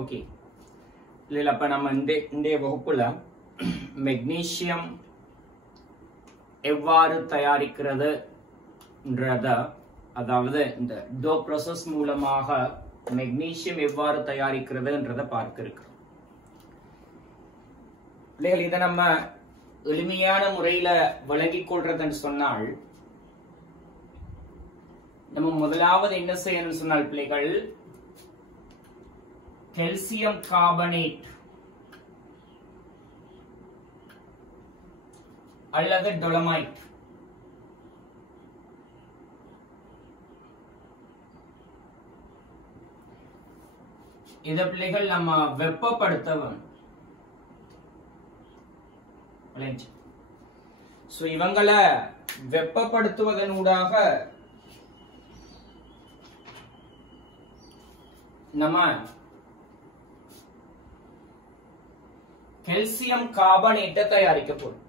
Okay, இல்ல அப்ப நம்ம இந்த வகுப்புல மெக்னீசியம் எவ்வாறு தயாரிக்கிறதுன்றத, அதாவது இந்த டோ ப்ராசஸ் மூலமாக மெக்னீசியம் எவ்வாறு தயாரிக்கிறதுன்றத பார்க்க இருக்கிறோம். பிள்ளைகள், இதை நம்ம எளிமையான முறையில விளங்கிக் கொள்றதுன்னு சொன்னால், நம்ம முதலாவது என்ன செய்யணும்னு சொன்னால் பிள்ளைகள், கால்சியம் கார்பனேட் அல்லது டொலமைட் இத பிள்ளைகள் நம்ம வெப்பப்படுத்த வேண்டும். இவங்களை வெப்பப்படுத்துவதனூடாக நம்ம கால்சியம் கார்பனேட்டை தயாரிக்க போறோம்.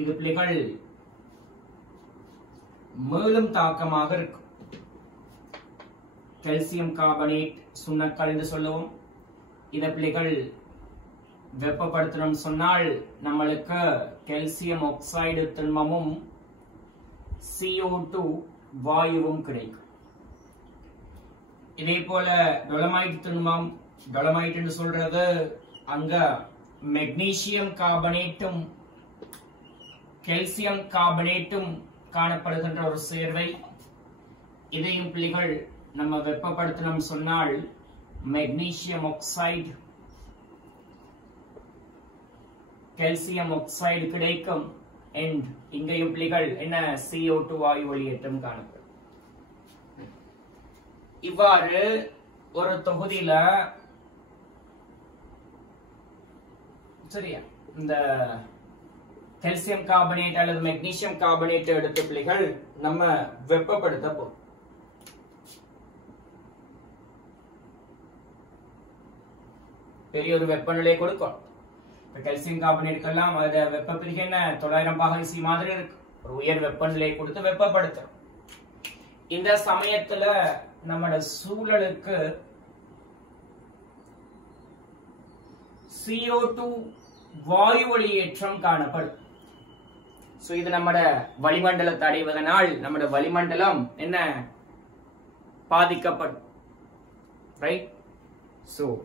இது பிள்ளைகள் மேலும் தாக்கமாக இருக்கும். கால்சியம் கார்பனேட் சுண்ணக்கல் என்று சொல்லுவோம். இத பிள்ளைகள் வெப்பப்படுத்தணும் சொன்னால் நம்மளுக்கு கால்சியம் ஆக்சைடு திண்மமும் CO2 வாயுவும் கிடைக்கும். இதே போல டொலமைட் திண்மம், டொலமைட் என்று சொல்றது அங்க மெக்னீசியம் கார்பனேட்டும் கால்சியம் கார்பனேட்டும் காணப்படுகின்ற ஒரு சேர்வை. இதையும் பிள்ளைகள் நம்ம வெப்பப்படுத்தணும் சொன்னால் மெக்னீசியம் ஆக்சைடு, கால்சியம் ஆக்சைடு கிடைக்கும். அண்ட் இங்கேயும் பிள்ளைகள் என்ன, CO2 வாயு வெளியேற்றம் காணப்படும். இவ்வாறு ஒரு தொகுதியில சரியா இந்த கால்சியம் கார்பனேட் அல்லது மெக்னீசியம் கார்பனேட் எடுத்த பிள்ளைகள் நம்ம வெப்பப்படுத்த போறோம். பெரிய ஒரு வெப்பநிலை கொடுக்கும். கால்சியம் கார்பனேட்கெல்லாம் அத வெப்ப பிரிகை என்ன 900 பாகை சி மாதிரி இருக்கு. ஒரு உயர் வெப்பநிலை கொடுத்து வெப்பப்படுத்துறோம். இந்த சமயத்துல நம்மட சூழலுக்கு CO2 வாயு வெளியேற்றம் காணப்படும். இது நம்மட வளிமண்டலத்தை அடைவதனால் நம்மட வளிமண்டலம் என்ன பாதிக்கப்படும். ரைட்?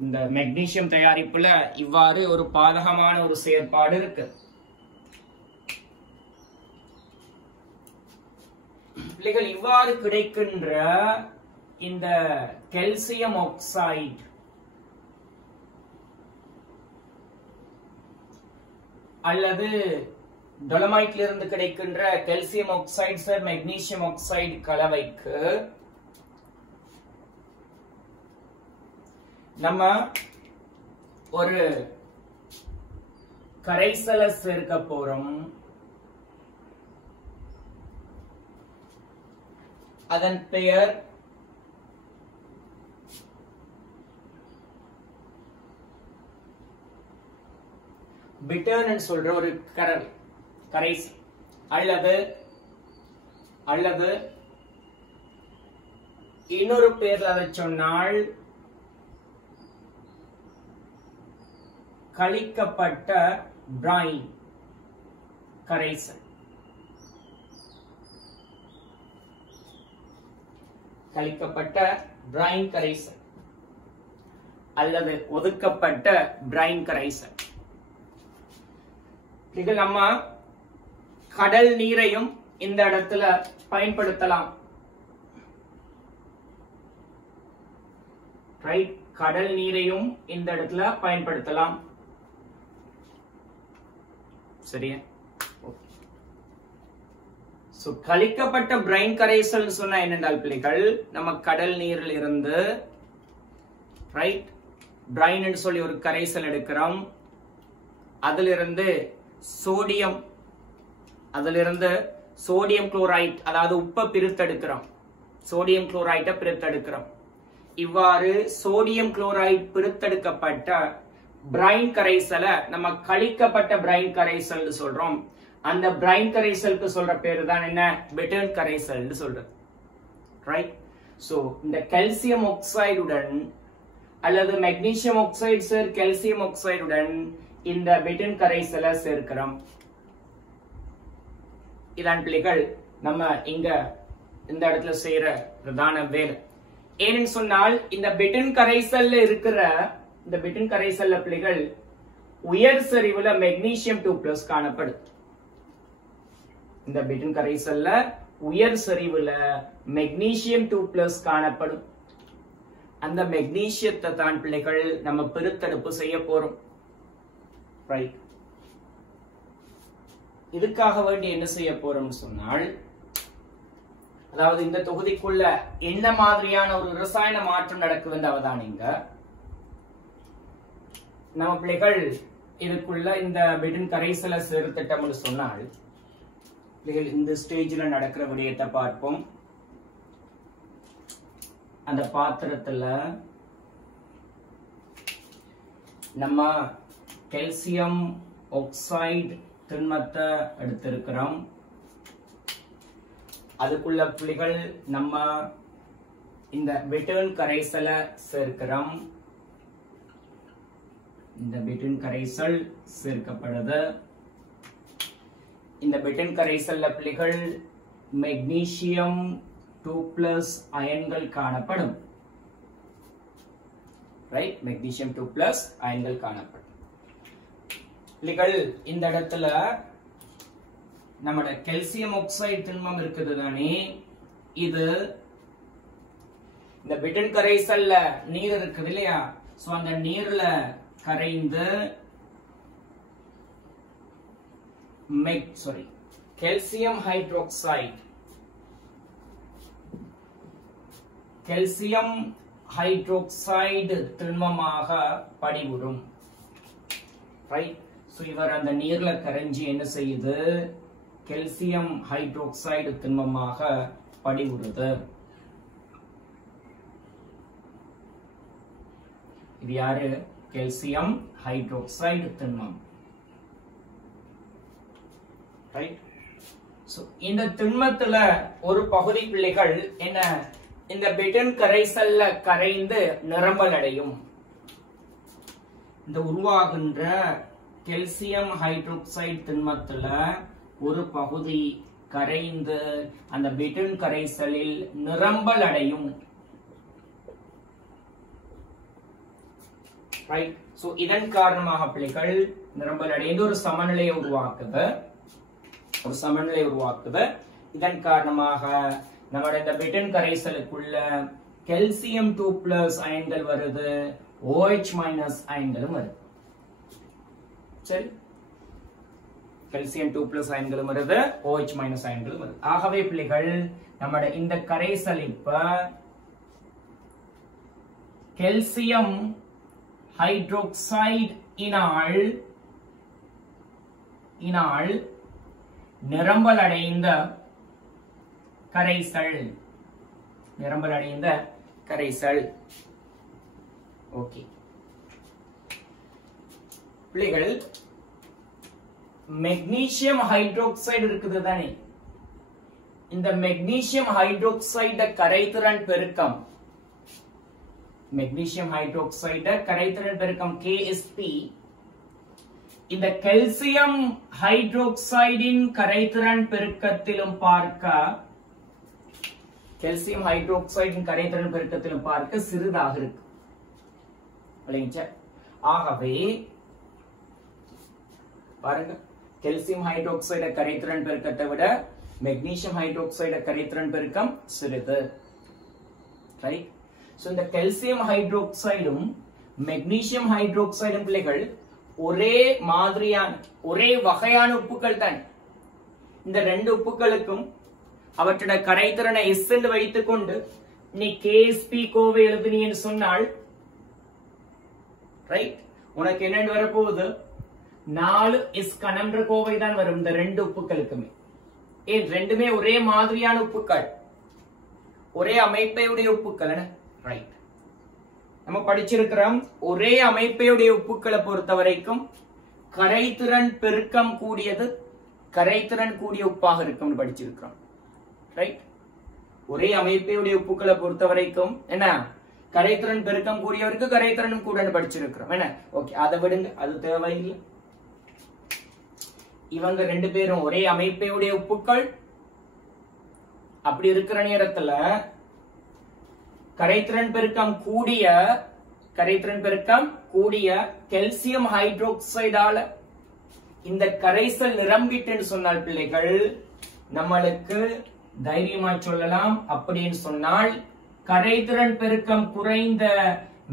இந்த மெக்னீசியம் தயாரிப்புல இவ்வாறு ஒரு பாதகமான ஒரு செயற்பாடு இருக்கு. பிள்ளைகள், இவ்வாறு கிடைக்கின்ற இந்த கால்சியம் ஆக்சைடு அல்லது டொலமைட்ல இருந்து கிடைக்கின்ற கால்சியம் ஆக்சைடு மெக்னீசியம் ஆக்சைடு கலவைக்கு நம்ம ஒரு கரைசலை சேர்க்க போறோம். அதன் பெயர் பிட்டர்னு சொல்ற ஒரு கரைசல் அல்லது இன்னொரு பேர்ல அதை சொன்னால் கழிக்கப்பட்ட பிரைன் கரைசல். கழிக்கப்பட்ட பிரைன் கரைசல் அல்லது ஒதுக்கப்பட்ட பிரைன் கரைசல். இது நம்ம கடல் நீரையும் இந்த இடத்துல பயன்படுத்தலாம். ரைட்? கடல் நீரையும் இந்த இடத்துல பயன்படுத்தலாம். சரியா? கழிக்கப்பட்ட பிரைன் கரைசல் சொன்னா என்னென்றால் பிள்ளைகள், நம்ம கடல் நீரில் இருந்து ரைட் பிரைன் சொல்லி ஒரு கரைசல் எடுக்கிறோம். அதிலிருந்து சோடியம் குளோரைட், அதாவது உப்பை பிரித்தெடுக்கிறோம். சோடியம் குளோரைட்டை பிரித்தெடுக்கிறோம். இவ்வாறு சோடியம் குளோரைட் பிரித்தெடுக்கப்பட்ட பிரைன் கரைசலை நம்ம கழிக்கப்பட்ட பிரைன் கரைசல் சொல்றோம். அந்த பிரைன் கரைசலுக்கு சொல்ற பேரு தான் என்ன, பிட்டர்ன் கரைசல் சொல்றது. ரைட்? சோ இந்த கால்சியம் ஆக்சைடுடன் அல்லது மெக்னீசியம் ஆக்சைடு சேர் கால்சியம் ஆக்சைடுடன் இந்த பெட்டின் கரைசலை சேர்க்கிறோம். இதான் பிள்ளைகள் நம்ம இங்க இந்த இடத்துல செய்யற பிரதான வேலை. ஏன்னு சொன்னால் இந்த பெட்டின் கரைசல்ல இருக்கிற இந்த பெட்டின் கரைசல்ல பிள்ளைகள் உயர் செறிவுல மெக்னீசியம் 2+ காணப்படும். இந்த பெட்டின் கரைசல்ல உயர் செறிவுல மெக்னீசியம் 2+ காணப்படும். அந்த மெக்னீசியத்தை தான் பிள்ளைகள் நம்ம பெருத்தெடுப்பு செய்ய போறோம். ரைட். இதுக்காக வேண்டி என்ன செய்ய போறோம்னு சொன்னால், அதாவது இந்த தொகுதிக்குள்ள என்ன மாதிரியான ஒரு ரசாயன மாற்றம் நடக்குதுன்னு அவதானிங்க. நம்ம பிள்ளைகள் இதுக்குள்ள இந்த பெட்டின் கரைசலை சேர்த்துட்டோம்னு சொன்னால் இந்த ஸ்டேஜ்ல நடக்கிற விடயத்தை பார்ப்போம். அந்த பாத்திரத்துல நம்ம கால்சியம் ஆக்சைடு திண்மத்தை எடுத்திருக்கிறோம். அதுக்குள்ள புள்ளிகள் நம்ம இந்த பெட்டின் கரைசலை சேர்க்கிறோம். இந்த பெட்டின் கரைசல் சேர்க்கப்படுது. இந்த பெட்டின் கரைசல்ல புள்ளிகள் மெக்னீசியம் 2+ அயன்கள் காணப்படும். ரைட், மெக்னீசியம் 2+ அயன்கள் காணப்படும். புள்ளிகள் இந்த இடத்துல நம்மட கால்சியம் ஆக்சைடு திண்மம் இருக்குது தானே, இது இந்த பெட்டின் கரைசல்ல நீர் இருக்குது இல்லையா, சோ அந்த நீர்ல கரைந்து கால்சியம் ஹைட்ரோக்சைடு திண்மமாக படிவுறும். ரைட். சோ இவர் அந்த நீர்ல கரைஞ்சி என்ன செய்யுது, கால்சியம் ஹைட்ரோக்சைடு திண்மமாக படிவுறுது. இது யாரு, கால்சியம் ஹைட்ரோக்சைடு திண்மம். ரைட். சோ இந்த திண்மத்துல ஒரு பகுதி பிள்ளைகள் என்ன, இந்த பெட்டின் கரைசல்ல கரைந்து நிரம்பல் அடையும். இந்த உருவாகின்ற கால்சியம் ஹைட்ரோக்சைடு திண்மத்துல ஒரு பகுதி கரைந்து அந்த பெட்டின் கரைசலில் நிரம்பல் அடையும். ரைட். சோ இதன் காரணமாக பிள்ளைகள் நிரம்பல் அடைந்து ஒரு சமநிலையை உருவாக்குது. இதன் காரணமாக நம்முடைய இந்த பெட்டின் கரைசலுக்குள்ள கால்சியம் 2+ அயன்கள் வருது, OH- அயன்களும் வருது. சரி, கால்சியம் 2+ அயன்களும் வருது, OH- அயன்களும் வருது. ஆகவே பிள்ளைகள் நம்முடைய இந்த கரைசல் இப்ப கால்சியம் ஹைட்ரோக்சைடு இனால் நிரம்பல் அடைந்த கரைசல். ஓகே பிள்ளைகள், மெக்னீசியம் ஹைட்ரோக்சைடு இருக்குது தானே, இந்த மெக்னீசியம் ஹைட்ரோக்சைடு கரைதிறன் பெருக்கம், Ksp இந்த கால்சியம் ஹைட்ரோக்சைடின் கரைதிறன் பெருக்கத்திலும் பார்க்க சிறிதாக இருக்கு. ஆகவே பாருங்க, கால்சியம் ஹைட்ரோக்சைடு கரைதிறன் பெருக்கத்தை விட மெக்னீசியம் ஹைட்ரோக்சைடு கரைதிறன் பெருக்கம் சிறிது. ரைட். சோ இந்த கால்சியம் ஹைட்ரோக்சைடும் மெக்னீசியம் ஹைட்ரோக்சைடும் பிள்ளைகள் ஒரே மாதிரியான ஒரே வகையான உப்புக்கள் தான். இந்த ரெண்டு உப்புக்களுக்கும் அவற்றோட கரைதிறனை S என்று வைத்துக் கொண்டு நீ Ksp கோவை எழுதினீன்னு சொன்னால், ரைட், உனக்கு என்னன்னு வரப்போகுது, 4s கனம்ன்ற கோவை தான் வரும் இந்த ரெண்டு உப்புக்களுக்குமே. ஏன், ரெண்டுமே ஒரே மாதிரியான உப்புக்கள், ஒரே அமைப்பையுடைய உப்புக்கள். ரைட். நம்ம படிச்சிருக்கிறோம், ஒரே அமைப்பையுடைய உப்புக்களை பொறுத்த வரைக்கும் கரைதிறன் பெருக்கம் கூடியது கரைதிறன் கூடிய உப்பாக இருக்கும் படிச்சிருக்கிறோம். ரைட். ஒரே அமைப்பையுடைய உப்புக்களை பொறுத்த வரைக்கும் என்ன கரைதிறன் பெருக்கம் கூடியவருக்கு கரைதிறனும் கூட படிச்சிருக்கிறோம் என்ன. ஓகே, அதை விடுங்க, அது தேவையில்லை. இவங்க ரெண்டு பேரும் ஒரே அமைப்பையுடைய உப்புக்கள். அப்படி இருக்கிற நேரத்துல கரைதிறன் பெருக்கம் கூடிய கால்சியம் ஹைட்ரோக்சைடால இந்த கரைசல் நிரம்பிட்டுன்னு சொன்னால் பிள்ளைகள் நம்மளுக்கு தைரியமா சொல்லலாம். அப்படின்னு சொன்னால் கரைதிறன் பெருக்கம் குறைந்த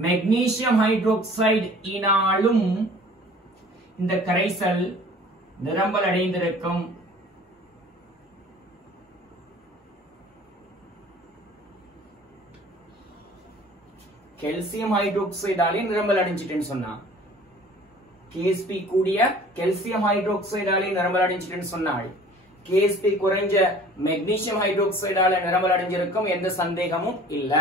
மெக்னீசியம் ஹைட்ரோக்சைடு இனாலும் இந்த கரைசல் நிரம்பல் அடைந்திருக்கும். கால்சியம் ஹைட்ரோக்சைடாலே நிரம்பல் அடைஞ்சிட்டுன்னு சொன்னா KSP கூடிய கால்சியம் ஹைட்ரோக்சைடாலே நிரம்பல் அடைஞ்சிட்டுன்னு சொன்னால் KSP குறைஞ்ச மெக்னீசியம் ஹைட்ரோக்சைடால நிரம்பல் அடைஞ்சிருக்கும், எந்த சந்தேகமும் இல்ல.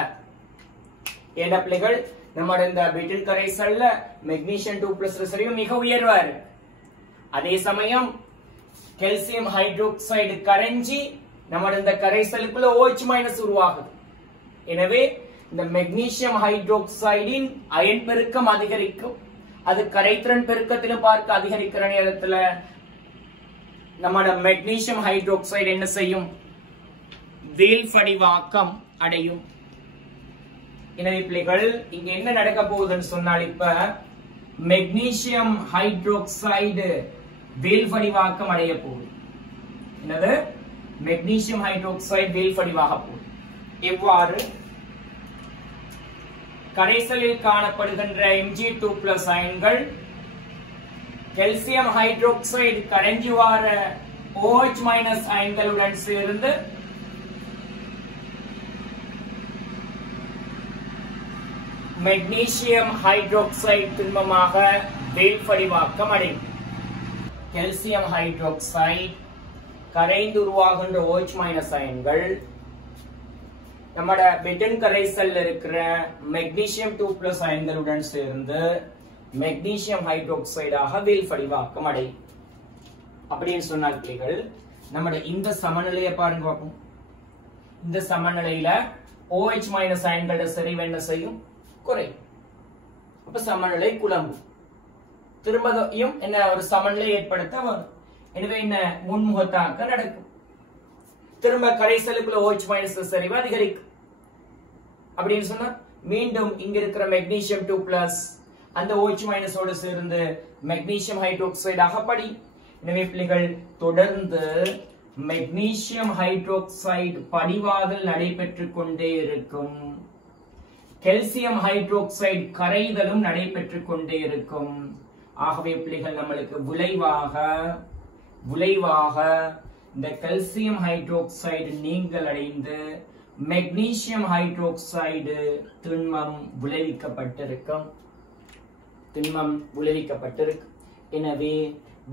ஏன்னா பிள்ளைகள் நம்ம இந்த பிட்டில் கரைசல்ல மெக்னீசியம் 2+ ரிசர்வ் மிக உயர்வா இருக்கு. அதே சமயம் கால்சியம் ஹைட்ரோக்சைடு கரைஞ்சி நம்ம இந்த கரைசலுக்குள்ள OH- உருவாகுது. எனவே இந்த மெக்னீசியம் ஹைட்ரோக்சைடின் அயன் பெருக்கம் அதிகரிக்கும். அது கரைதிறன் பெருக்கத்திலும் பார்க்க அதிகரிக்கிற நேரத்துல நம்மட மெக்னீசியம் ஹைட்ரோக்சைடு என்ன செய்யும்? வீழ்படிவாக்கம் அடையும். எனவே பிள்ளைகள் இங்க என்ன நடக்க போகுதுன்னு சொன்னால் இப்ப மெக்னீசியம் ஹைட்ரோக்சைடு வீழ்படிவாக்கம் அடைய போகுது. என்னது? மெக்னீசியம் ஹைட்ரோக்சைடு வீழ்படிவாக போகுது. எவ்வாறு? கரைசலில் காணப்படுகின்ற Mg2+ அயன்கள் கால்சியம் ஹைட்ரோக்சைடு கரைஞ்சி வார OH- அயன்களுடன் சேர்ந்து மெக்னீசியம் ஹைட்ரோக்சைடு திண்மமாக வீழ்படிவாக்கம் அடையும். கால்சியம் ஹைட்ரோக்சைடு கரைந்து உருவாகின்ற OH- அயன்கள் நம்மட பெட்டன் கரைசல்ல இருக்கிற மெக்னீசியம் 2+ அயன்களுடன் சேர்ந்து மெக்னீசியம் ஹைட்ரோக்சைடாக வீழ்படிவாக்கம் அடையும். அப்படின்னு சொன்னால் பிள்ளைகள் நம்மட இந்த சமநிலையை பாருங்க பார்ப்போம். இந்த சமநிலையில OH- அயன்களோட செறிவு என்ன செய்யும்? குறையும். அப்ப சமநிலை குழம்பும். திரும்பவும் என்ன ஒரு சமநிலை ஏற்படுத்த வரும். எனவே என்ன முன்முகத்தாக்க நடக்கும். திரும்ப கரைசலுக்குள்ள OH- செறிவு அதிகரிக்கும். அப்படின்னு சொன்னா மீண்டும் இங்க இருக்கிற மெக்னீசியம் 2+ அந்த OH- ஓடு சேர்ந்து மெக்னீசியம் ஹைட்ரோக்சைடாக படி. எனவே பிள்ளைகள் தொடர்ந்து மெக்னீசியம் ஹைட்ரோக்சைடு படிவாதல் நடைபெற்றுக் கொண்டே இருக்கும். கால்சியம் ஹைட்ரோக்சைடு கரைதலும் நடைபெற்றுக் கொண்டே இருக்கும். ஆகவே பிள்ளைகள் நம்மளுக்கு விளைவாக இந்த கால்சியம் ஹைட்ரோக்சைடு நீங்கள் அடைந்து மெக்னீசியம் ஹைட்ரோக்சைடு திண்மம் விளைவிக்கப்பட்டிருக்கும். எனவே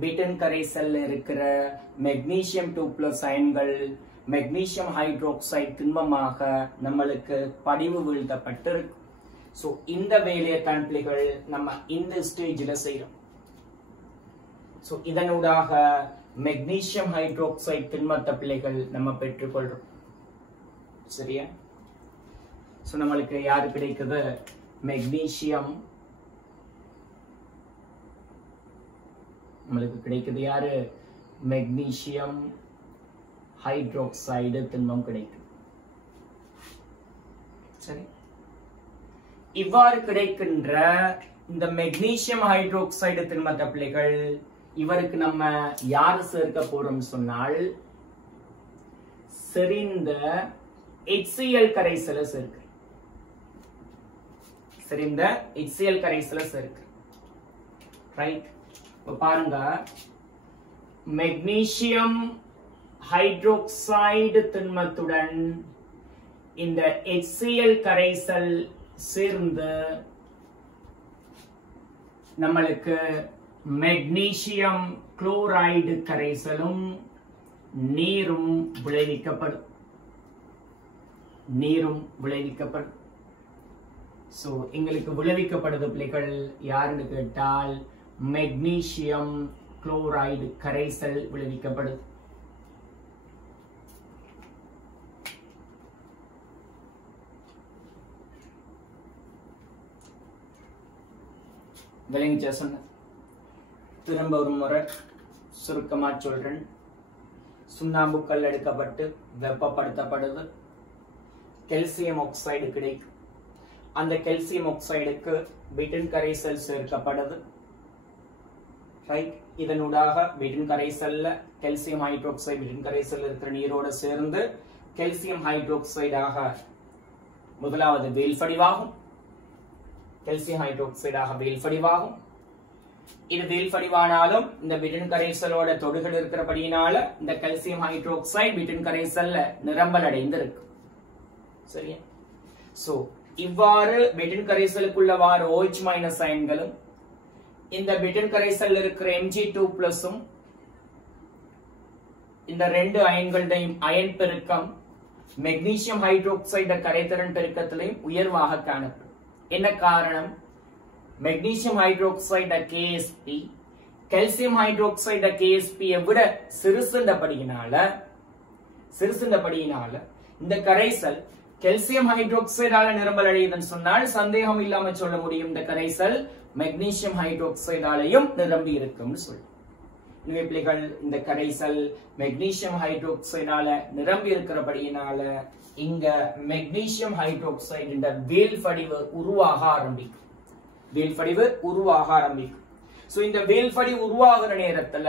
பீட்டன் கரைசல்ல இருக்கிற மெக்னீசியம் 2+ அயன்கள் மெக்னீசியம் ஹைட்ரோக்சைடு திண்மமாக நம்மளுக்கு படிவு வீழ்த்தப்பட்டிருக்கு. சோ இந்த வேலையை தான் பிள்ளைகள் நம்ம இந்த ஸ்டேஜ்ல செய்யறோம். சோ இதனூடாக மெக்னீசியம் ஹைட்ரோக்சைடு திண்மத்தை பிள்ளைகள் நம்ம பெற்றுக்கொள்றோம். சரியா? சோ நம்மளுக்கு யாரு கிடைக்குது? மெக்னீசியம் நம்மளுக்கு கிடைக்குது யாரு? மெக்னீசியம் ஹைட்ரோக்சைடு திண்மம் கிடைக்கும். சரி, இவ்வாறு கிடைக்கின்ற இந்த மெக்னீசியம் ஹைட்ரோக்சைடு திண்மத்தை பிள்ளைகள் இவருக்கு நம்ம யாரு சேர்க்க போறோம் சொன்னால் செறிந்த HCl கரைசல சேர்க்க. செறிந்த HCl கரைசல சேர்க்க. ரைட்? இப்ப பாருங்க, மெக்னீசியம் ஹைட்ரோக்சைடு திண்மத்துடன் இந்த HCl கரைசல் சேர்ந்து நம்மளுக்கு மெக்னீசியம் குளோரைடு கரைசலும் நீரும் விளைவிக்கப்படும். சோ எங்களுக்கு விளைவிக்கப்படுது பிள்ளைகள் யாருன்னு கேட்டால் மெக்னீசியம் குளோரைடு கரைசல் விளைவிக்கப்படுது. விளங்கிச்ச சொன்ன திரும்ப ஒரு முறை சுருக்கமா சொல்றேன். சுண்ணாம்பு கல் எடுக்கப்பட்டு வெப்பப்படுத்தப்படுது, கால்சியம் ஆக்சைடு கிடைக்கும். அந்த கால்சியம் ஆக்சைடுக்கு பிட்டன் கரைசல் சேர்க்கப்படுது. ரைட், இதனூடாக பிட்டன் கரைசல்ல கால்சியம் ஹைட்ரோக்சைடு பிட்டன் கரைசல் இருக்கிற நீரோட சேர்ந்து கால்சியம் ஹைட்ரோக்சைடாக முதலாவது வீழ்படிவாகும். கால்சியம் ஹைட்ரோக்சைடாக வீழ்படிவாகும். இது வீழ்படிவானாலும் இந்த பிட்டன் கரைசலோட தொடுகள் இருக்கிறபடியினால இந்த கால்சியம் ஹைட்ரோக்சைடு பிட்டன் கரைசல்ல நிரம்பல் அடைந்து இருக்கு. சரியா? சோ இவ்வாறு பிட்டன் கரைசலுக்குள்ள வார OH- அயன்களும் இந்த பிட்டன் கரைசல்ல இருக்கிற Mg2+ இந்த ரெண்டு அயன்களுடையும் அயன் பெருக்கம் மெக்னீசியம் ஹைட்ரோக்சைடு கரைதிறன் பெருக்கத்திலையும் உயர்வாக காணப்படும். என்ன காரணம்? Magnesium hydroxide KSP calcium hydroxide KSP விட சிறுசுண்டபடியினால இந்த கரைசல் கால்சியம் ஹைட்ரோக்சைடால நிரம்பல் அடையுதுன்னு சொன்னால் சந்தேகம் இல்லாம சொல்ல முடியும் இந்த கரைசல் மெக்னீசியம் ஹைட்ரோக்சைடாலையும் நிரம்பி இருக்கும்னு சொல்லி. எனவே பிள்ளைகள் இந்த கரைசல் மெக்னீசியம் ஹைட்ரோக்சைடால நிரம்பி இருக்கிறபடியினால இங்க மெக்னீசியம் ஹைட்ரோக்சைடு இந்த வீழ்படிவு உருவாக ஆரம்பிக்கும். சோ இந்த வீழ்படிவு உருவாகிற நேரத்துல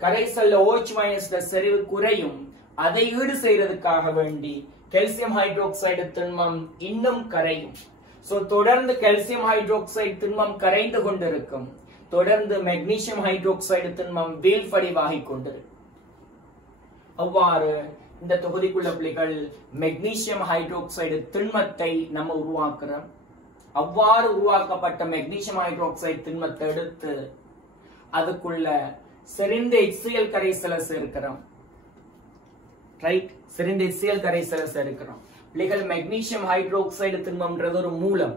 கரைசல்ல OH- செறிவு குறையும். அதை ஈடு செய்யறதுக்காக வேண்டி கால்சியம் ஹைட்ரோக்சைடு திண்மம் இன்னும் கரையும். சோ தொடர்ந்து கால்சியம் ஹைட்ரோக்சைடு திண்மம் கரைந்து கொண்டிருக்கும். தொடர்ந்து மெக்னீசியம் ஹைட்ரோக்சைடு திண்மம் வீழ்படிவாகிக் கொண்டிருக்கும். அவ்வாறு இந்த தொகுதிக்குள்ள பிள்ளைகள் மெக்னீசியம் ஹைட்ரோக்சைடு திண்மத்தை நம்ம உருவாக்குறோம். அவ்வாறு உருவாக்கப்பட்ட மெக்னீசியம் ஹைட்ரோக்சைடு திண்மத்தை எடுத்து அதுக்குள்ள செறிந்த HCl கரைசலை சேர்க்கிறோம். ரைட், செறிந்த HCl கரைசலை சேர்க்கிறோம். பிள்ளைகள் மெக்னீசியம் ஹைட்ரோக்சைடு திண்மம்ன்றது ஒரு மூலம்,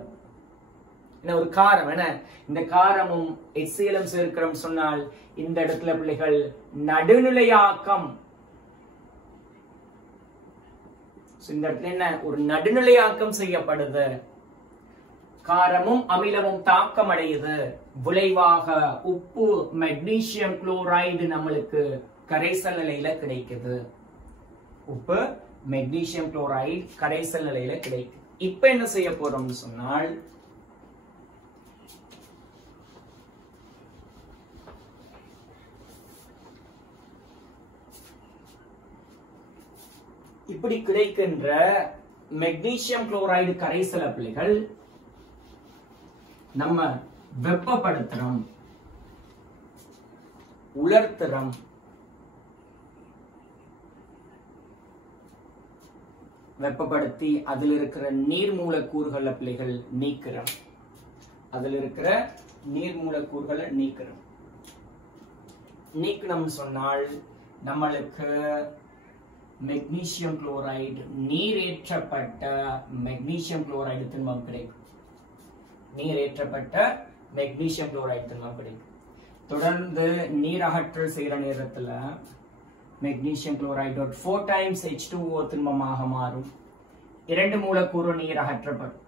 ஒரு காரம். இந்த காரமும் HCl சேர்க்கிறோம் சொன்னால் இந்த இடத்துல பிள்ளைகள் நடுநிலையாக்கம். இந்த இடத்துல என்ன ஒரு நடுநிலையாக்கம் செய்யப்படுது. காரமும் அமிலமும் தாக்கம் அடையுது. விளைவாக உப்பு மெக்னீசியம் குளோரைடு நம்மளுக்கு கரைசல் நிலையில கிடைக்குது. உப்பு மெக்னீசியம் குளோரைடு கரைசல் நிலையில கிடைக்கும். இப்ப என்ன செய்ய போறோம்னு சொன்னால் இப்படி கிடைக்கின்ற மெக்னீசியம் குளோரைடு கரைசல பிள்ளைகள் நம்ம வெப்பப்படுத்துறோம், உலர்த்துறோம். வெப்பப்படுத்தி அதில் இருக்கிற நீர் மூலக்கூறுகளை பிள்ளைகள் நீக்கிறோம். நீக்கணும் சொன்னால் நம்மளுக்கு மெக்னீசியம் குளோரைடு நீரேற்றப்பட்ட மெக்னீசியம் குளோரைடு திண்மம் கிடைக்கும். தொடர்ந்து நீர் அகற்றல் செய்யற நேரத்துல மெக்னீசியம் குளோரைடு 4 times H2O திண்மமாக மாறும். 2 மூலக்கூறு நீர் அகற்றப்படும்.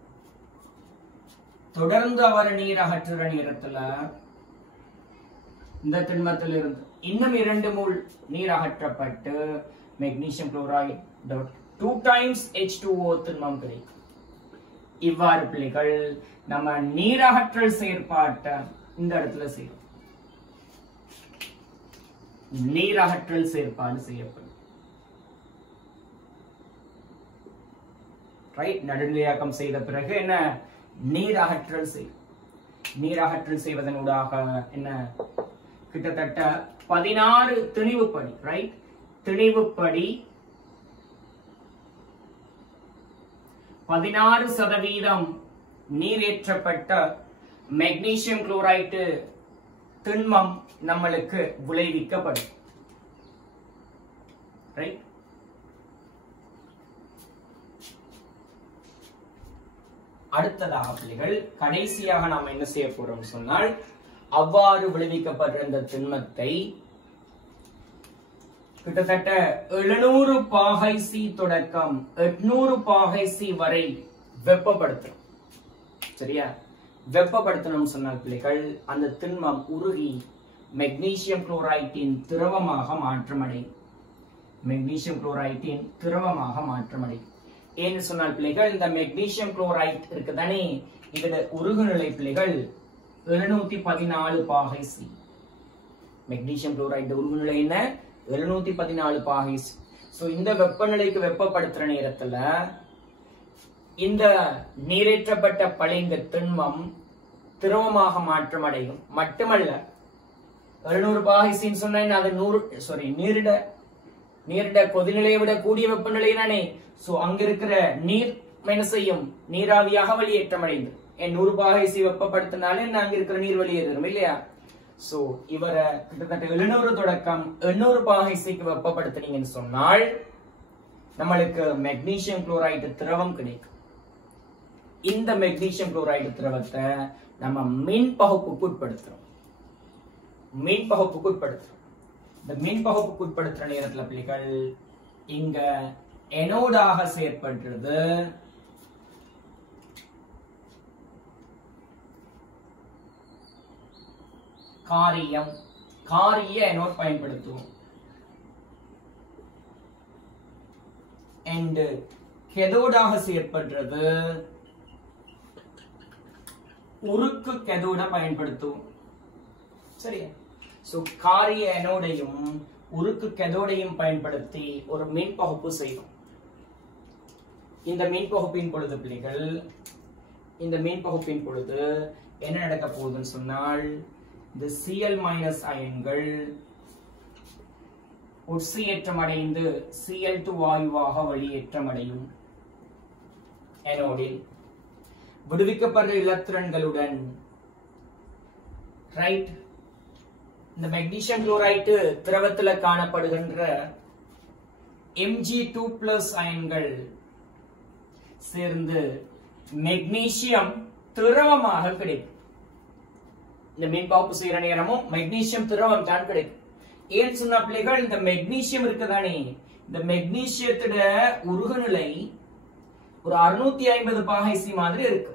தொடர்ந்து அவர் நீர் அகற்றுற நேரத்துல இந்த திண்மத்திலிருந்து இன்னும் 2 மூல் நீர் அகற்றப்பட்டு மெக்னீசியம் குளோரைடு 2 times H2O திண்மம் கிடைக்கும். இவ்வாறு பிள்ளைகள் நம்ம நீர் அகற்றல் செயற்பாட்டை இந்த இடத்துல செய்யும். நீர் அகற்றல் செயற்பாடு செய்யப்படும். ரைட், நடுநிலையாக்கம் செய்த பிறகு என்ன நீர் அகற்றல் செய்யும். நீர் அகற்றல் செய்வதனூடாக என்ன கிட்டத்தட்ட 16 திணிவுப்படி, ரைட், திணிவுப்படி 16% நீரேற்றப்பட்ட மெக்னீசியம் குளோரைடு திண்மம் நம்மளுக்கு விளைவிக்கப்படும். ரைட், அடுத்ததாக பிள்ளைகள் கடைசியாக நாம் என்ன செய்ய போறோம் சொன்னால் அவ்வாறு விளைவிக்கப்படுற இந்த திண்மத்தை கிட்டத்தட்ட 700 பாகை சி தொடக்கம் 800 பாகை சி வரை வெப்பப்படுத்தும். சரியா? வெப்பப்படுத்தணும் சொன்னால் பிள்ளைகள் அந்த திண்மம் உருகி மெக்னீசியம் குளோரைட்டின் திரவமாக மாற்றமடையும். மெக்னீசியம் குளோரைட்டின் திரவமாக மாற்றமடையும். ஏன்னு சொன்னால் பிள்ளைகள் இந்த மெக்னீசியம் குளோரைட் இருக்குதானே, இதோட உருகுநிலை பிள்ளைகள் 714 பாகை சி. மெக்னீசியம் குளோரைட் உருகுநிலை என்ன, 714 பாகை சி. சோ இந்த வெப்பநிலைக்கு வெப்பப்படுத்துற நேரத்துல இந்த நீரேற்றப்பட்ட பளிங்கு திண்மம் திரவமாக மாற்றமடையும். மட்டுமல்ல 700 பாகை சின்னு சொன்னா அது நீரிட கொதிநிலையை விட கூடிய வெப்பநிலை தானே. சோ அங்க இருக்கிற நீர் என்ன செய்யும், நீராவியாக வெளியேற்றமடைந்து 100 பாகை சி வெப்பப்படுத்தினாலே அங்க இருக்கிற நீர் வெளியேறும் இல்லையா. சோ இவரை கிட்டத்தட்ட 700 தொடக்கம் 800 பாகை சிக்கு வெப்பப்படுத்தினீங்கன்னு சொன்னால் நம்மளுக்கு மெக்னீசியம் குளோரைடு திரவம் கிடைக்கும். இந்த மெக்னீசியம் குளோரைடு திரவத்தை நம்ம மின் பகுப்புக்கு உட்படுத்துறோம். இந்த மின் பகுப்புக்கு உட்படுத்துற நேரத்துல பிள்ளைகள் இங்க எனோடாக செயற்படுறது காரிய எனோட் பயன்படுத்துவோம். and கேதோடாக செயற்படுறது உருக்கு கேதோட பயன்படுத்துவோம். சரியா. சோ காரிய எனோடையும் உருக்கு கேதோடையும் பயன்படுத்தி ஒரு மின் பகுப்பு செய்வோம். இந்த மின் பகுப்பின் பொழுது பிள்ளைகள் என்ன நடக்க போகுதுன்னு சொன்னால் இந்த Cl- அயன்கள் உட்சியேற்றம் அடைந்து Cl2 வாயுவாக வெளியேற்றமடையும். எனோடில் விடுவிக்கப்படுற எலக்ட்ரான்களுடன் ரைட் இந்த மெக்னீசியம் குளோரைடு திரவத்துல காணப்படுகின்ற Mg2+ அயன்கள் சேர்ந்து மெக்னீசியம் திரவமாக கிடைக்கும். இந்த மின் பகுப்பு செய்யற நேரமும் மெக்னீசியம் திரவம் தான் கிடைக்கும். ஏன் சொன்ன பிள்ளைகள் இந்த மெக்னீசியம் இருக்குதானே, இந்த மெக்னீசியத்தோட உருகுநிலை ஒரு 650 பாகை சி மாதிரி இருக்கு.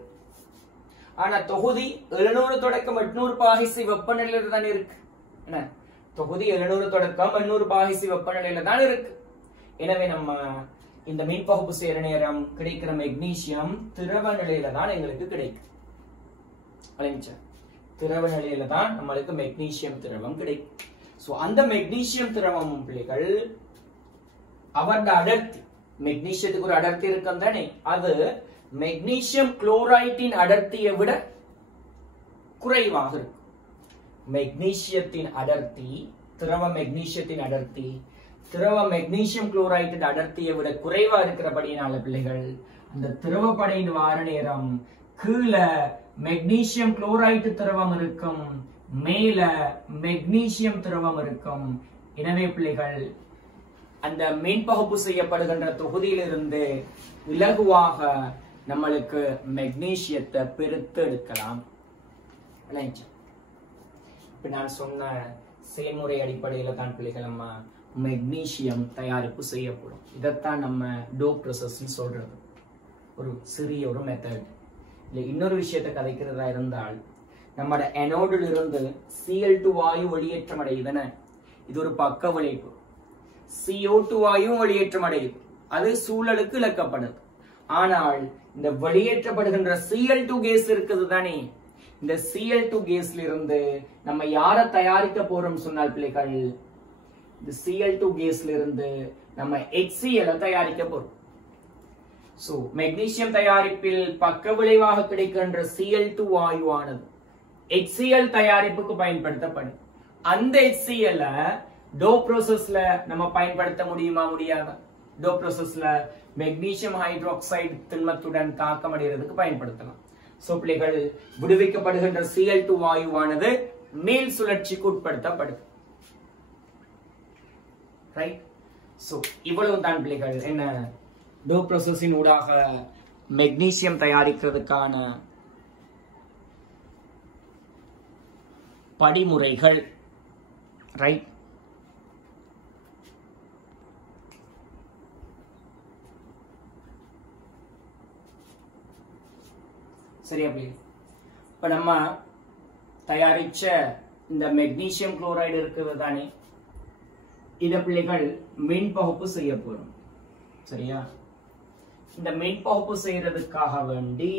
ஆனா தொகுதி 700 தொடக்கம் 800 பாகை சி வெப்பநிலையில தான் இருக்கு. என்ன, தொகுதி 700 தொடக்கம் 800 பாகை சி வெப்பநிலையில தான் இருக்கு. எனவே நம்ம இந்த மின் பகுப்பு செய்யற நேரம் கிடைக்கிற மெக்னீசியம் திரவ நிலையில தான் எங்களுக்கு கிடைக்கும். திரவ நிலையில தான் நம்மளுக்கு மெக்னீசியம் திரவம் கிடைக்கும். சோ அந்த மெக்னீசியம் திரவமும் பிள்ளைகள் அவருடைய அடர்த்தி, மெக்னீசியத்துக்கு ஒரு அடர்த்தி இருக்கும் தானே, அது மெக்னீசியம் குளோரைட்டின் அடர்த்தியை விட குறைவாக இருக்கும். மெக்னீசியத்தின் அடர்த்தி, திரவ மெக்னீசியத்தின் அடர்த்தி திரவ மெக்னீசியம் குளோரைட்டின் அடர்த்தியை விட குறைவா இருக்கிறபடினால பிள்ளைகள் அந்த திரவப்படையின் வார நேரம் கீழே மெக்னீசியம் குளோரைடு திரவம் இருக்கும், மேல மெக்னீசியம் திரவம் இருக்கும். எனவே பிள்ளைகள் அந்த மின் பகுப்பு செய்யப்படுகின்ற தொகுதியிலிருந்து இலகுவாக நம்மளுக்கு மெக்னீசியத்தை பிரித்து எடுக்கலாம். இப்ப நான் சொன்ன செயல்முறை அடிப்படையில தான் பிள்ளைகள் நம்ம மெக்னீசியம் தயாரிப்பு செய்யப்படும். இதைத்தான் நம்ம டோப் ப்ராசஸ் சொல்றது. ஒரு சிறிய ஒரு மெத்தட். இன்னொரு விஷயத்தை கதைக்கிறதா இருந்தால் நம்மட எனோடில் இருந்து Cl2 வாயு வெளியேற்றம் அடையுதுன, இது ஒரு பக்க விளைவு. CO2 வாயும் வெளியேற்றம் அடையுது, அது சூழலுக்கு இழக்கப்படுது. ஆனால் இந்த வெளியேற்றப்படுகின்ற Cl2 கேஸ் இருக்குது தானே, இந்த Cl2 கேஸ்ல இருந்து நம்ம யாரை தயாரிக்க போறோம் சொன்னால் பிள்ளைகள், இந்த Cl2 கேஸ்ல இருந்து நம்ம HCl தயாரிக்க போறோம். சோ மெக்னீசியம் தயாரிப்பில் பக்க விளைவாக கிடைக்கின்ற Cl2 வாயுவானது HCl தயாரிப்புக்கு பயன்படுத்தப்படும். அந்த HCl டோ ப்ராசஸ்ல நம்ம பயன்படுத்த முடியுமா, முடியாதா? டோ ப்ராசஸ்ல மெக்னீசியம் ஹைட்ராக்சைடு திண்மத்துடன் தாக்கம் அடைகிறதுக்கு பயன்படுத்தலாம். சோ பிள்ளைகள் விடுவிக்கப்படுகின்ற Cl2 வாயுவானது மேல் சுழற்சிக்கு உட்படுத்தப்படுது. ரைட். சோ இவ்வளவு தான் பிள்ளைகள் என்ன டோ ப்ராசஸின் ஊடாக மெக்னீசியம் தயாரிக்கிறதுக்கான படிமுறைகள். ரைட். சரியா பிள்ளைகள்? இப்ப நம்ம தயாரிச்ச இந்த மெக்னீசியம் குளோரைடு இருக்குது தானே, இத பிள்ளைகள் மின் பகுப்பு செய்ய போறோம். சரியா? இந்த மின் பகுப்பு செய்யறதுக்காக வேண்டி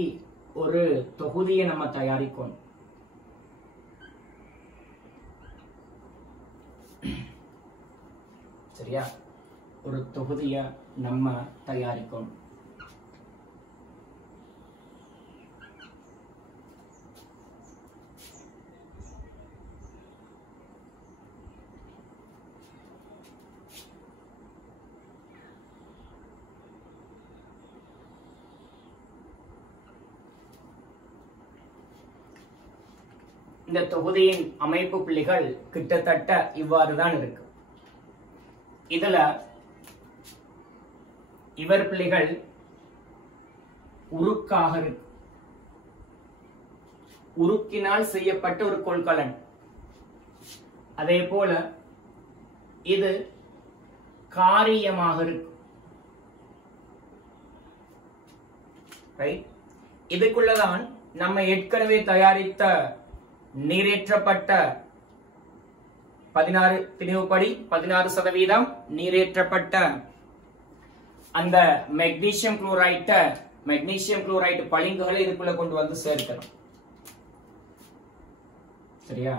ஒரு தொகுதியை நம்ம தயாரிக்கணும். சரியா? ஒரு தொகுதியை நம்ம தயாரிக்கணும். இந்த தொகுதியின் அமைப்பு புள்ளிகள் கிட்டத்தட்ட இவ்வாறுதான் இருக்கு. இதுல இவர் புள்ளிகள் உருக்காக இருக்கு. உருக்கினால் செய்யப்பட்ட ஒரு கொள்கலன். அதே போல இது காரியமாக இருக்கு. இதுக்குள்ளதான் நம்ம ஏற்கனவே தயாரித்த நீரேற்றப்பட்ட 16 பிரிவுப்படி 16% நீரேற்றப்பட்ட அந்த மெக்னீசியம் குளோரைடு பளிங்குகளை இதுக்குள்ள கொண்டு வந்து சேர்க்கிறோம். சரியா?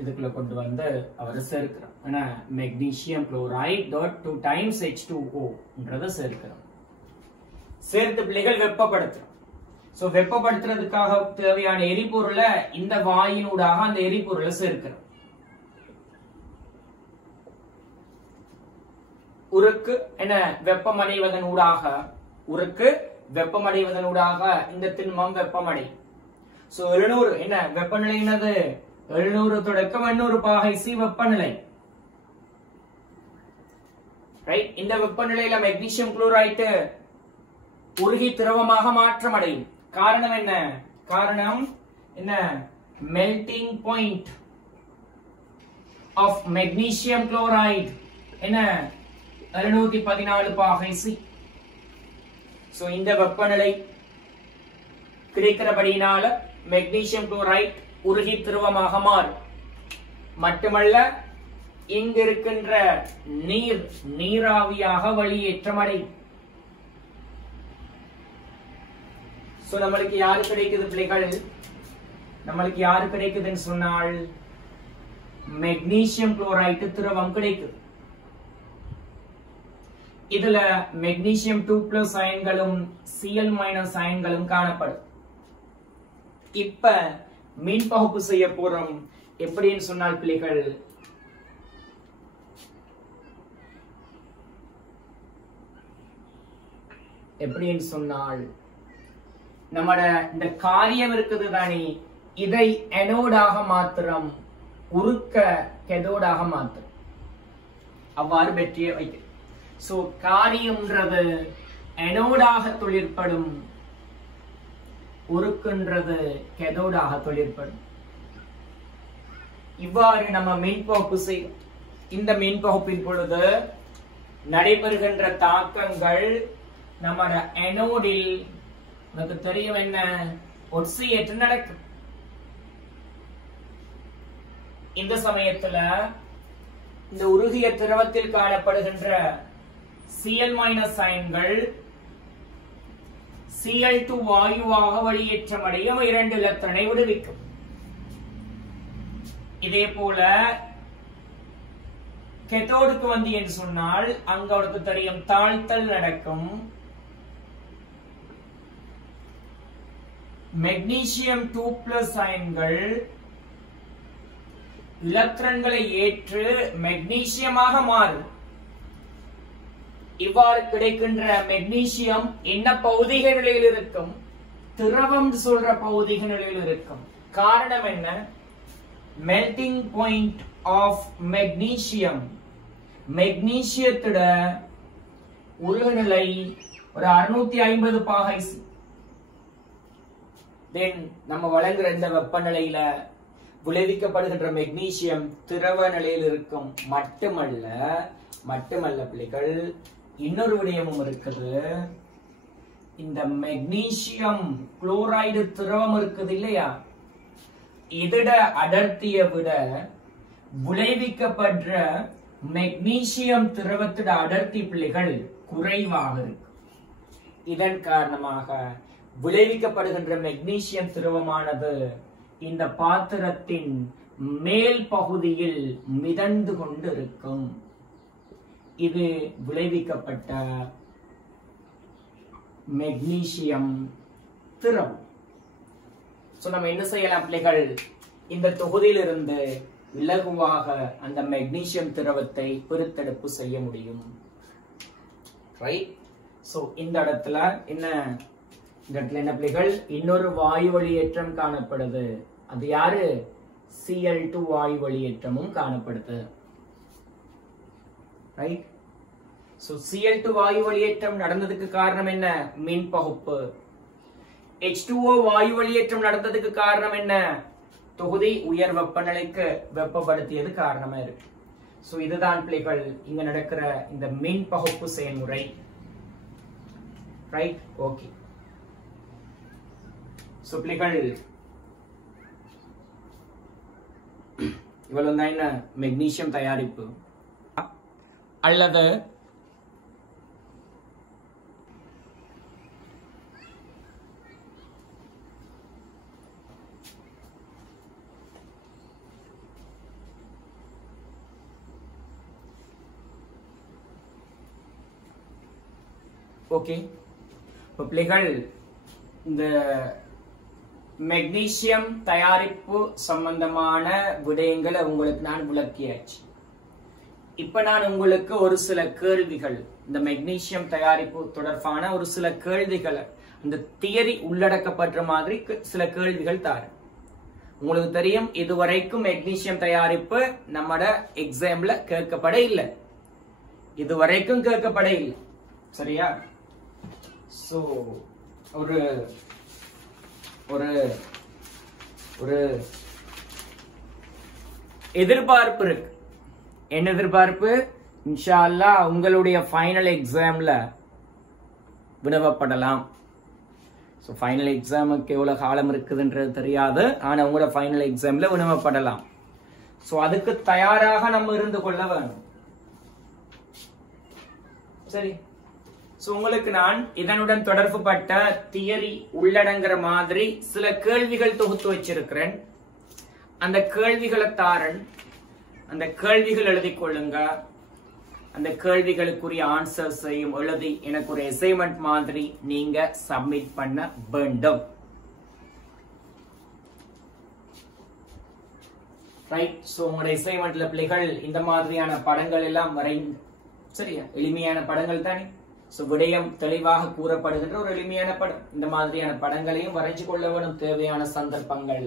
இதுக்குள்ள கொண்டு வந்து அவரை சேர்க்கிறோம். ஏன்னா magnesium chloride dot 2 times H2O சேர்க்கிறோம். சேர்த்து பிள்ளைகள் வெப்பப்படுத்துறோம். சோ வெப்பப்படுத்துறதுக்காக தேவையான எரிபொருளை இந்த வாயினூடாக அந்த எரிபொருளை சேர்க்கிறோம். உருக்கு என்ன வெப்பமடைவதனூடாக இந்த திண்மம் வெப்பமடை. சோ 700 என்ன வெப்பநிலை என்னது? 700 தொடக்கம் 800 பாகை சி வெப்பநிலை. ரைட்? இந்த வெப்பநிலையில மெக்னீசியம் குளோரைடு உருகி திரவமாக மாற்றம் அடையும். காரணம் என்ன? காரணம் என்ன? Melting point of magnesium chloride என்ன 714 பாகை சி. சோ இந்த வெப்பநிலை கிடைக்கிறபடியினால மெக்னீசியம் குளோரைடு உருகி திரவமாக மாறும். மட்டுமல்ல, இங்கு இருக்கின்ற நீராவியாக வெளியேற்றமடையும். சோ நம்மளுக்கு யாரு கிடைக்குது பிள்ளைகள்? நம்மளுக்கு யாரு கிடைக்குதுன்னு சொன்னால் மெக்னீசியம் குளோரைடு திரவம் கிடைக்குது. இதுல மெக்னீசியம் 2+ அயன்களும் Cl- அயன்களும் காணப்படும். இப்ப மின் பகுப்பு செய்ய போறோம். எப்படின்னு சொன்னால் பிள்ளைகள், எப்படின்னு சொன்னால் நம்மட இந்த காரியம் இருக்குது தானே, இதை எனோடாக மாத்திரம், உருக்க கெதோடாக மாத்திரம், அவ்வாறு வெற்றிய வைக்க. சோ காரியம்ன்றது எனோடாக தொழிற்படும், உருக்குன்றது கெதோடாக தொழிற்படும். இவ்வாறு நம்ம மின் பகுப்பு செய்யும். இந்த மின் பகுப்பின் பொழுது நடைபெறுகின்ற தாக்கங்கள் நம்மட எனோடில் நமக்கு தெரியும் என்ன? ஒட்சியேற்றம் நடக்கும். இந்த சமயத்துல இந்த உருகிய திரவத்தில் காணப்படுகின்ற Cl- அயன்கள் Cl2 வாயுவாக வெளியேற்றமடைய 2 எலக்ட்ரானை விடுவிக்கும். இதே போல கேத்தோடுக்கு வந்து என்று சொன்னால் அங்க அவருக்கு தெரியும் தாழ்த்தல் நடக்கும். மெக்னீசியம் 2+ அயன்கள் எலக்ட்ரான்களை ஏற்று மெக்னீசியமாக மாறும். இவ்வாறு கிடைக்கின்ற மெக்னீசியம் என்ன பௌதிக நிலையில் இருக்கும்? திரவம் சொல்ற பௌதிக நிலையில் இருக்கும். காரணம் என்ன? மெல்டிங் பாயிண்ட் ஆஃப் மெக்னீசியம், மெக்னீசியத்தோட உருகுநிலை ஒரு 650 பாகை. தென் நம்ம வழங்குற இந்த வெப்பநிலையில விளைவிக்கப்படுகின்ற மெக்னீசியம் திரவ நிலையில் இருக்கும். மட்டுமல்ல பிள்ளைகள், இன்னொரு விடயமும் இருக்குது. இந்த மெக்னீசியம் குளோரைடு திரவம் இருக்குது இல்லையா, இதோட அடர்த்தியை விட விளைவிக்கப்படுற மெக்னீசியம் திரவத்தோட அடர்த்தி பிள்ளைகள் குறைவாக இருக்கு. இதன் காரணமாக விளைவிக்கப்படுகின்ற மெக்னீசியம் திரவமானது இந்த பாத்திரத்தின் மேல் பகுதியில் மிதந்து கொண்டு இருக்கும். இது விளைவிக்கப்பட்ட மெக்னீசியம் திரவம். நம்ம என்ன செய்யலாம் பிள்ளைகள், இந்த தொகுதியிலிருந்து இலகுவாக அந்த மெக்னீசியம் திரவத்தை பிரித்தெடுப்பு செய்ய முடியும். ரைட். சோ இந்த இடத்துல என்ன பிள்ளைகள், இன்னொரு வாயு வெளியேற்றம் காணப்படுது. அது யாரு? Cl2 வாயு வெளியேற்றமும் காணப்படுது. ரைட். சோ Cl2 வாயு வெளியேற்றம் நடந்ததுக்கு காரணம் என்ன? மின் பகுப்பு. H2O வாயு வெளியேற்றம் நடந்ததுக்கு காரணம் என்ன? தொகுதி உயர் வெப்பநிலைக்கு வெப்பப்படுத்தியது காரணமா இருக்கு. சோ இதுதான் பிள்ளைகள் இங்க நடக்கிற இந்த மின் பகுப்பு செயல்முறை. ரைட். ஓகே. சோ பிள்ளைகள் இவ்வளவு தான் என்ன மெக்னீசியம் தயாரிப்பு. அல்லது ஓகே, பிள்ளைகள் இந்த மெக்னீசியம் தயாரிப்பு சம்பந்தமான விடயங்களை உங்களுக்கு நான் விளக்கியாச்சு. இப்ப நான் உங்களுக்கு ஒரு சில கேள்விகள், இந்த மெக்னீசியம் தயாரிப்பு தொடர்பான ஒரு சில கேள்விகளை, இந்த தியரி உள்ளடக்கப்பட்ட மாதிரி சில கேள்விகள் தாரேன். உங்களுக்கு தெரியும், இதுவரைக்கும் மெக்னீசியம் தயாரிப்பு நம்மட எக்ஸாம்ல கேட்கப்பட இல்லை, இதுவரைக்கும் கேட்கப்பட இல்லை. சரியா? சோ ஒரு ஒரு ஒரு எதிர்பார்ப்பு இருக்கு. என்ன எதிர்பார்ப்பு? இன்ஷா அல்லாஹ் உங்களுடைய ஃபைனல் எக்ஸாம்ல வினவப்படலாம். சோ ஃபைனல் எக்ஸாமுக்கு எவ்வளவு காலம் இருக்குதுன்றது தெரியாது, ஆனா உங்களோட ஃபைனல் எக்ஸாம்ல வினவப்படலாம். சோ அதுக்கு தயாராக நம்ம இருந்து கொள்ள வேண்டும். சரி. சோ உங்களுக்கு நான் இதனுடன் தொடர்புபட்ட தியரி உள்ளடங்குற மாதிரி சில கேள்விகள் தொகுத்து வச்சிருக்கிறேன். அந்த கேள்விகளை தாரன், அந்த கேள்விகள் எழுதி கொள்ளுங்க. அந்த கேள்விகளுக்குரிய ஆன்சர்ஸையும் எழுதி எனக்கு ஒரு அசைன்மெண்ட் மாதிரி நீங்க சப்மிட் பண்ண வேண்டும். ரைட். சோ உங்களுடைய அசைன்மெண்ட்ல பிள்ளைகள் இந்த மாதிரியான படங்கள் எல்லாம் வரையுங்க. சரியா? எளிமையான படங்கள் தானே. சோ விடயம் தெளிவாக கூறப்படுகின்ற ஒரு எளிமையான படம். இந்த மாதிரியான படங்களையும் வரைஞ்சு கொள்ள வேண்டும் தேவையான சந்தர்ப்பங்கள்.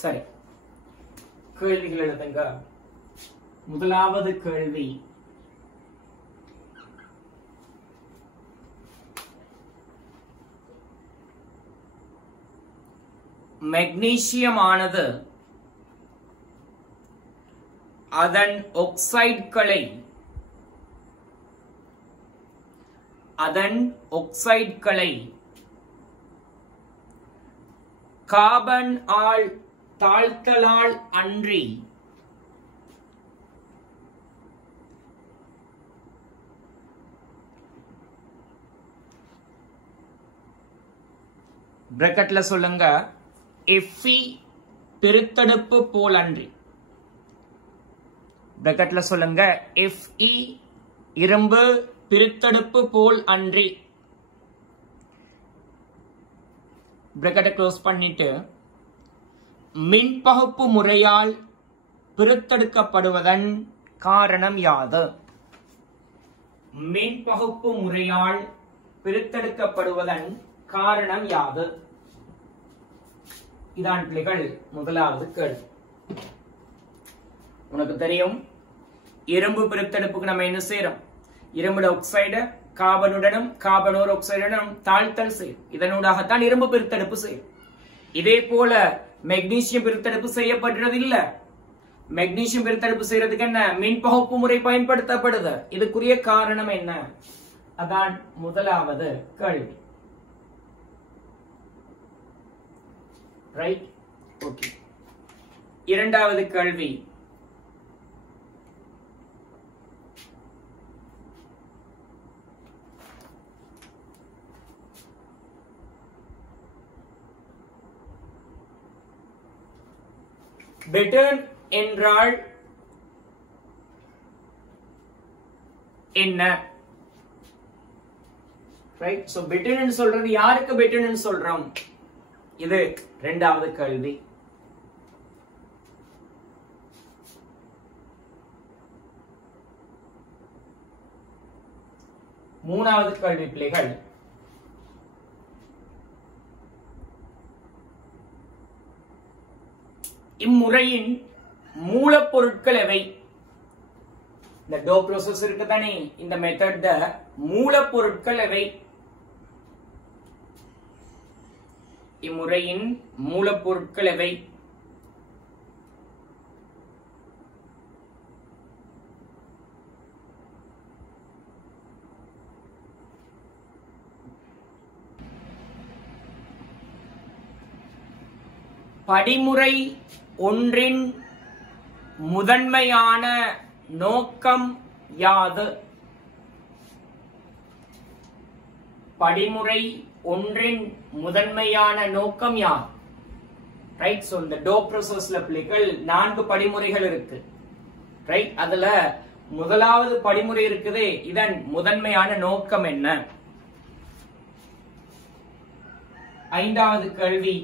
சரி, கேள்விகள் எழுதுங்க. முதலாவது கேள்வி, மெக்னீசியம் ஆனது அதன் ஒக்சைட்களை கார்பன் ஆல் தாழ்த்தலால் அன்றி பிராக்கெட்ல சொல்லுங்க, Fe பிரித்தெடுப்பு போல் அன்றி. பிராக்கெட்ல சொல்லுங்க, Fe இரும்பு பிரித்தெடுப்பு போல் அன்றி. பிராக்கெட்டை க்ளோஸ் பண்ணிட்டு, மின்பகுப்பு முறையால் பிரித்தெடுக்கப்படுவதன் காரணம் யாது? மின்பகுப்பு முறையால் பிரித்தெடுக்கப்படுவதன் காரணம் யாது? இதான் பிள்ளைகள் முதலாவது கேள்வி. உனக்கு தெரியும், இரும்பு பிரித்தெடுப்புக்கு நம்ம என்ன செய்யறோம்? இரும்புட ஆக்சைட கார்பனுடனும் கார்பனோர் ஆக்சைடுடனும் தாழ்த்தல் செய்யும். இதனூடாகத்தான் இரும்பு பிரித்தெடுப்பு செய்யும். இதே போல மெக்னீசியம் பிரித்தெடுப்பு செய்யப்படுறதில்லை. மெக்னீசியம் பிரித்தெடுப்பு செய்யறதுக்கு என்ன மின் பகுப்பு முறை பயன்படுத்தப்படுது. இதுக்குரிய காரணம் என்ன? அதான் முதலாவது கேள்வி. Right, okay. இரண்டாவது கேள்வி, பெட்டர்ன் என்றால் என்ன? ரைட், சோ பெட்டர்ன் சொல்றது யாருக்கு பெட்டர்ன் சொல்றோம்? இது இரண்டாவது கேள்வி. மூணாவது கேள்வி பிள்ளைகள், இம்முறையின் மூலப்பொருட்கள் எவை? இந்த டோ ப்ராசஸ் இருக்கு தானே, இந்த மெத்தட் மூலப்பொருட்கள் எவை? இம்முறையின் மூலப்பொருட்கள் எவை? படிமுறை ஒன்றின் முதன்மையான நோக்கம் யாது? படிமுறை ஒன்றின் முதன்மையான நோக்கம் யாது? ரைட், சோ இந்த டோ ப்ராசஸ்ல பிள்ளைகள் 4 படிமுறைகள் இருக்கு. ரைட், அதுல முதலாவது படிமுறை இருக்குது, இதன் முதன்மையான நோக்கம் என்ன? ஐந்தாவது கேள்வி,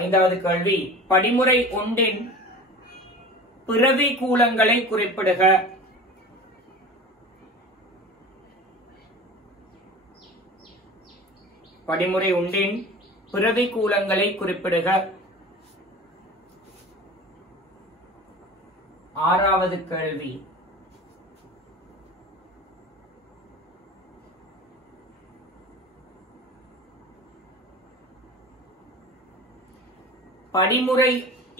ஐந்தாவது கேள்வி, படிமுறை ஒன்றின் பிரதிகூலங்களை குறிப்பிடுக. படிமுறை ஒன்றின் பிரதிகூலங்களை குறிப்பிடுக. ஆறாவது கேள்வி, படிமுறை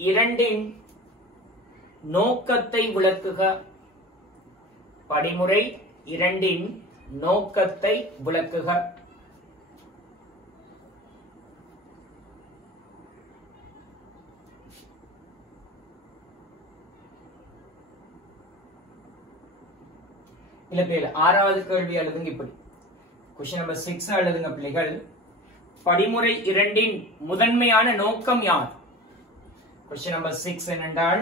இரண்டின் நோக்கத்தை விளக்குக. படிமுறை இரண்டின் நோக்கத்தை விளக்குக. இல்ல பிள்ளை, ஆறாவது கேள்வி எழுதுங்க இப்படி. क्वेश्चन नंबर 6 எழுதுங்க பிள்ளைகள். படிமுறை இரண்டின் முதன்மையான நோக்கம் யாது? क्वेश्चन नंबर 6 என்னென்றால்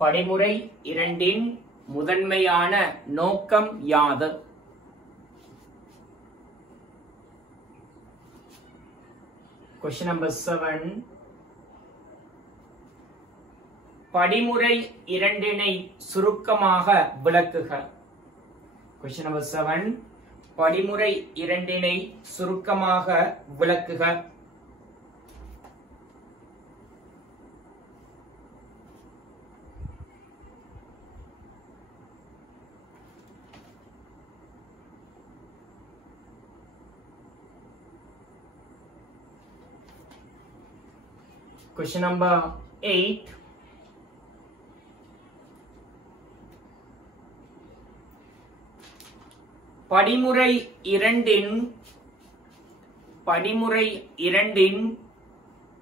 படிமுறை இரண்டின் முதன்மையான நோக்கம் யாது? क्वेश्चन नंबर 7 படிமுறை இரண்டினை சுருக்கமாக விளக்குக. क्वेश्चन नंबर 7 படிமுறை இரண்டினை சுருக்கமாக விளக்குக. क्वेश्चन नंबर 8 படிமுறை இரண்டின்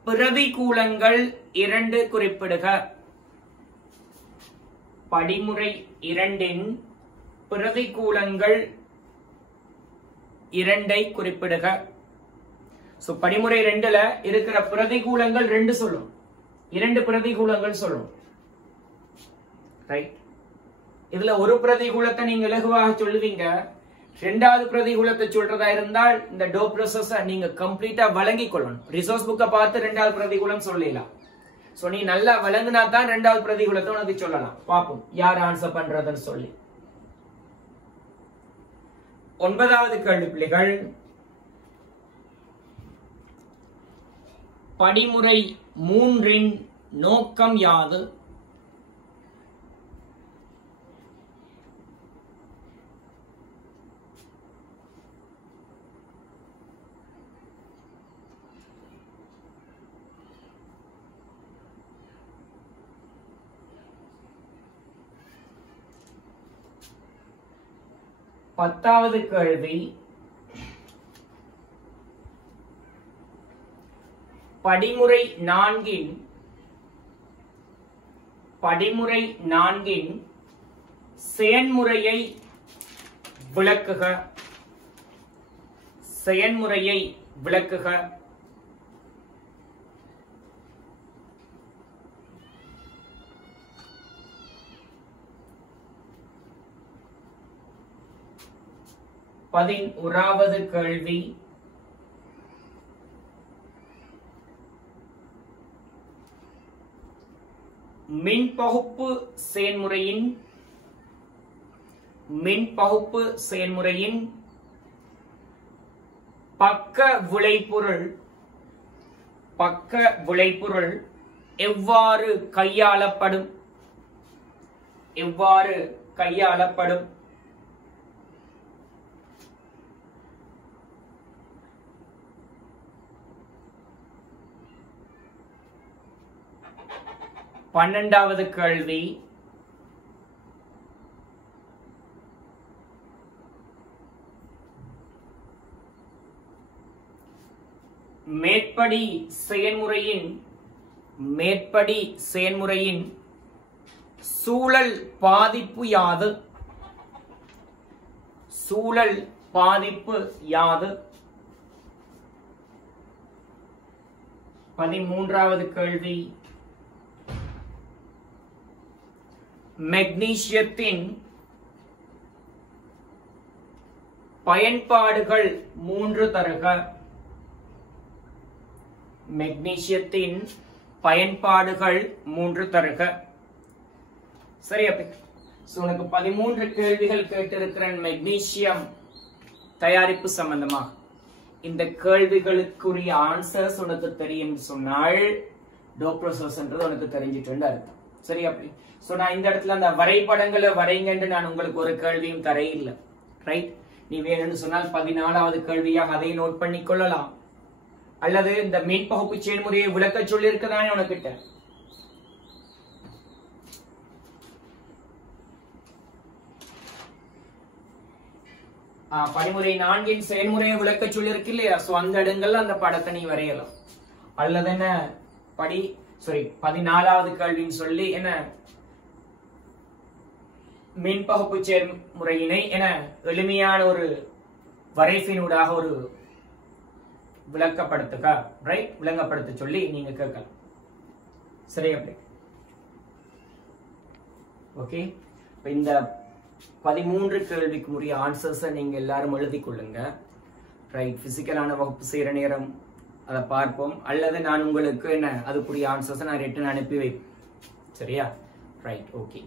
பிரதிகூலங்கள் இரண்டு குறிப்பிடுக. படிமுறை இரண்டின் பிரதிகூலங்கள் இரண்டை குறிப்பிடுக. சோ படிமுறை 2ல இருக்கிற பிரதிகூலங்கள் 2 சொல்லும். 2 பிரதிகூலங்கள் சொல்லும். ரைட், இதுல ஒரு பிரதிகூலத்தை நீங்க இலகுவாக சொல்லுவீங்க, இரண்டாவது பிரதிகூலத்தை சொல்றதா இருந்தால் இந்த டோ ப்ராசஸ் நீங்க கம்ப்ளீட்டா வழங்கி கொள்ளணும். ரிசோர்ஸ் புக்கை பார்த்து இரண்டாவது பிரதிகூலம் சொல்லலாம். சோ நீ நல்லா வழங்கினா தான் இரண்டாவது பிரதிகூலத்தை உனக்கு சொல்லலாம். பாப்போம் யார் ஆன்சர் பண்றதுன்னு சொல்லி. 9வது கேள்வி பிள்ளைகள், படிமுறை 3 நோக்கம் யாது? பத்தாவது கேள்வி, படிமுறை 4 செயன்முறையை விளக்குக. செயன்முறையை விளக்குக. பதினோராவது கேள்வி, மின்பகுப்பு செயல்முறையின் பக்க விளைபொருள் எவ்வாறு கையாளப்படும்? பன்னெண்டாவது கேள்வி, மேற்படி செயன்முறையின் சூழல் பாதிப்பு யாது? சூழல் பாதிப்பு யாது? 13வது கேள்வி, மெக்னீசியத்தின் பயன்பாடுகள் 3 தருக. மெக்னீசியத்தின் பயன்பாடுகள் 3 தருக. சரி அப்படி உனக்கு 13 கேள்விகள் கேட்டிருக்கிறேன் மெக்னீசியம் தயாரிப்பு சம்பந்தமாக. இந்த கேள்விகளுக்குரிய ஆன்சர்ஸ் உனக்கு தெரியும் சொன்னால் டோ ப்ராசஸ் உனக்கு தெரிஞ்சிட்டு அர்த்தம். சரி அப்படி சோ நான் இந்த இடத்துல அந்த வரைபடங்களை வரைங்கன்னு நான் உங்களுக்கு ஒரு கேள்வியும் தரையில்லை. ரைட், நீ வேணும்னு சொன்னால் 14வது கேள்வியாக அதை நோட் பண்ணி கொள்ளலாம். அல்லது இந்த மின்பகுப்பு செயல்முறையை விளக்க சொல்லி இருக்கதானே உனக்கிட்ட. படிமுறை 4 செயல்முறையை விளக்க சொல்லி இருக்கு இல்லையா? சோ அந்த இடங்கள்ல அந்த படத்தை நீ வரையலாம். அல்லது என்ன 14வது கேள்வின்னு சொல்லி என்ன மின்பகுப்பு செயல்முறையினை என எளிமையான ஒரு வரைபினூடாக ஒரு விளக்கப்படுத்துக. ரைட், விளங்கப்படுத்த சொல்லி நீங்க கேட்கலாம். சரி அப்படி ஓகே. இந்த 13 கேள்விக்கு உரிய ஆன்சர்ஸை நீங்க எல்லாரும் எழுதி கொள்ளுங்க. ரைட், பிசிக்கலான வகுப்பு செய்யற நேரம் அதை பார்ப்போம். அல்லது நான் உங்களுக்கு என்ன அதுக்குரிய ஆன்சர்ஸை நான் ரிட்டன் அனுப்பி வைப்பேன். சரியா? Right, okay.